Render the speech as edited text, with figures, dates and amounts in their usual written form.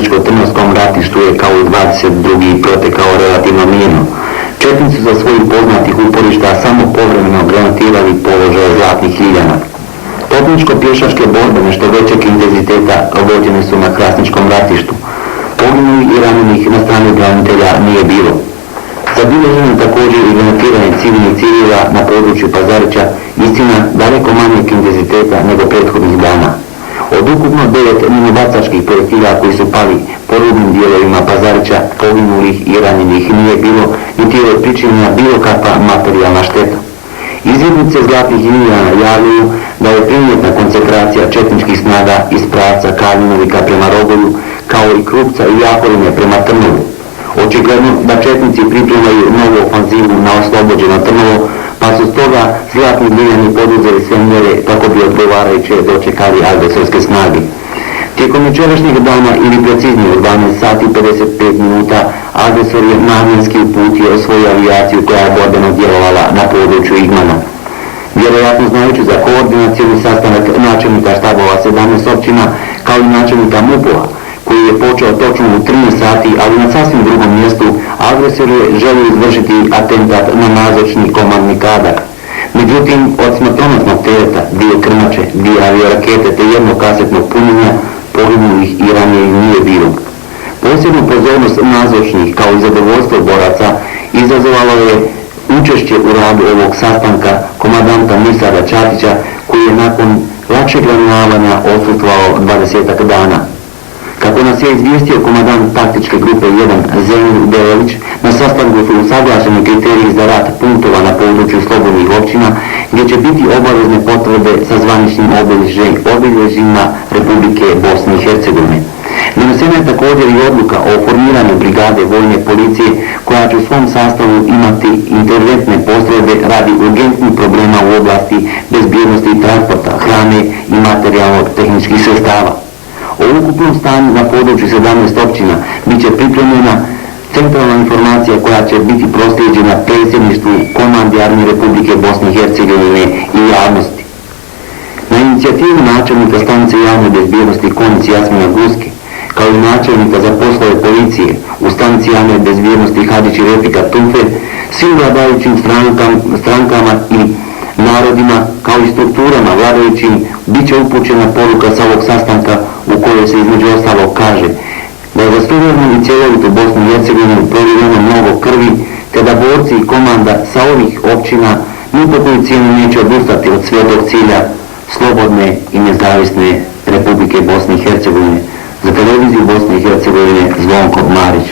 Goričko-Trnovskom ratištu je kao i 22. protekao relativno mirno. Četnici su za svojih poznatih uporišta samo povremeno granatirali položaje Zlatnih Ljiljana. Topničko-pješačke borbe nešto većeg intenziteta vođene su na Krasničkom ratištu. Poginulih i ranjenih na strani branitelja nije bilo. Zabilježeno također i granatiranje civilnih ciljeva na području Pazarića, istina daleko manjeg intenziteta nego prethodnih dana. Od ukupno 9 minobacačkih projektila koji su pali po rubnim dijelovima Pazarića, poginulih i ranjenih nije bilo, niti je pričinjena bilo kakva materijalna šteta. Izvidnice Zlatnih Ljiljana javljaju da je primjetna koncentracija četničkih snaga iz pravca Kaljinovika prema Rogolju, kao i Krupca i Jakovine prema Trnovu. Očigledno da četnici pripremaju novu ofanzivu na oslobođeno Trnovo, pa su stoga Zlatni Ljiljani poduzeli sve mjere kako bi odgovarajuće dočekali agresorske snage. Tijekom jučerašnjeg dana ili preciznije u 12 sati 55 minuta agresor je namjenski uputio svoju avijaciju koja je borbeno djelovala na području Igmana. Vjerojatno znajući za koordinacijni sastanak načelnika štabova 17 općina kao i načelnika MUP-ova, koji je počeo točno u 13 sati, ali na sasvim drugom mjestu, agresor je želio izvršiti atentat na nazočni komandni kadar. Međutim, od smrtonosnog tereta, 2 krmače, 2 aviorakete te jednog kasetnog punjenja, poginulih i ranjenih nije bilo. Posebnu pozornost nazočnih kao i zadovoljstvo boraca izazvalo je učešće u radu ovog sastanka komandanta Misara Čatića, koji je nakon lakšeg ranjavanja odsutvovao 20 dana. Kako nas je izvijestio komandant taktičke grupe 1 Zemlju Belović, na sastanku su usaglašeni kriteriji za rad punktova na području slobodnih općina, gdje će biti obavezne potvrde sa zvaničnim obilježjima Republike Bosne i Hercegovine. Donesena je također i odluka o formiranju brigade vojne policije koja će u svom sastavu imati interventne postrojbe radi urgentnih problema u oblasti bezbjednosti transporta, hrane i materijalnog tehničkih sredstava. O ukupnom stanju na području 17 općina bit će pripremljena centralna informacija koja će biti proslijeđena predsjedništvu Komandi Armije Republike Bosne i Hercegovine i javnosti. Na inicijativu načelnika stanice javne bezbjednosti Konici Jasmina Guske, kao i načelnika za poslove policije u stanici javne bezbjednosti Hadići Refika Tunfe, svim vladajućim strankama i narodima, kao i strukturama vladajućim, bit će upućena poruka sa ovog sastanka u kojoj se između ostalog kaže da je za suverenu i cjelovitu Bosnu i Hercegovinu proliveno mnogo krvi, te da borci i komanda sa ovih općina ni po koju cijenu neće odustati od svetog cilja slobodne i nezavisne Republike Bosne i Hercegovine. Za televiziju Bosne i Hercegovine Zvonko Marić.